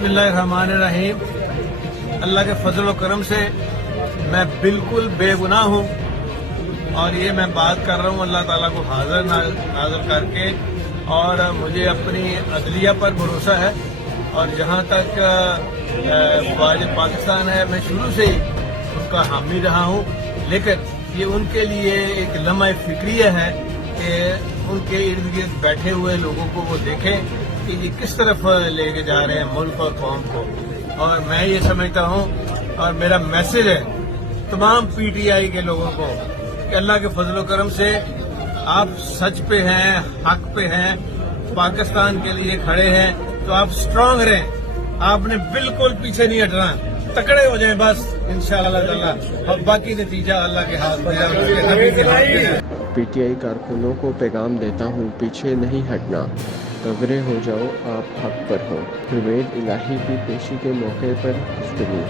बिस्मिल्लाहिर्रहमानिर्रहीम। अल्लाह के फजल व करम से मैं बिल्कुल बेगुनाह हूँ और ये मैं बात कर रहा हूँ अल्लाह ताला को हाजिर नाज़िर करके, और मुझे अपनी अदलिया पर भरोसा है। और जहाँ तक वाजिब पाकिस्तान है, मैं शुरू से ही उनका हामी रहा हूँ, लेकिन ये उनके लिए एक लम्हा फिक्रिया है कि उनके इर्द गिर्द बैठे हुए लोगों को वो देखें कि ये किस तरफ लेके जा रहे हैं मुल्क और कौम को। और मैं ये समझता हूँ और मेरा मैसेज है तमाम पीटीआई के लोगों को कि अल्लाह के फजल करम से आप सच पे हैं, हक पे हैं, पाकिस्तान के लिए खड़े हैं, तो आप स्ट्रांग रहें। आपने बिल्कुल पीछे नहीं हटना, तकड़े हो जाएं बस इंशाअल्लाह ताला, और बाकी नतीजा अल्लाह के हाथ में है, उसके नबी के हाथ में है। पीटीआई कारकुनों को पैगाम देता हूँ, पीछे नहीं हटना, तगड़े हो जाओ, आप हक पर हो। जुनैद इलाही की पेशी के मौके पर गुफ्तगू।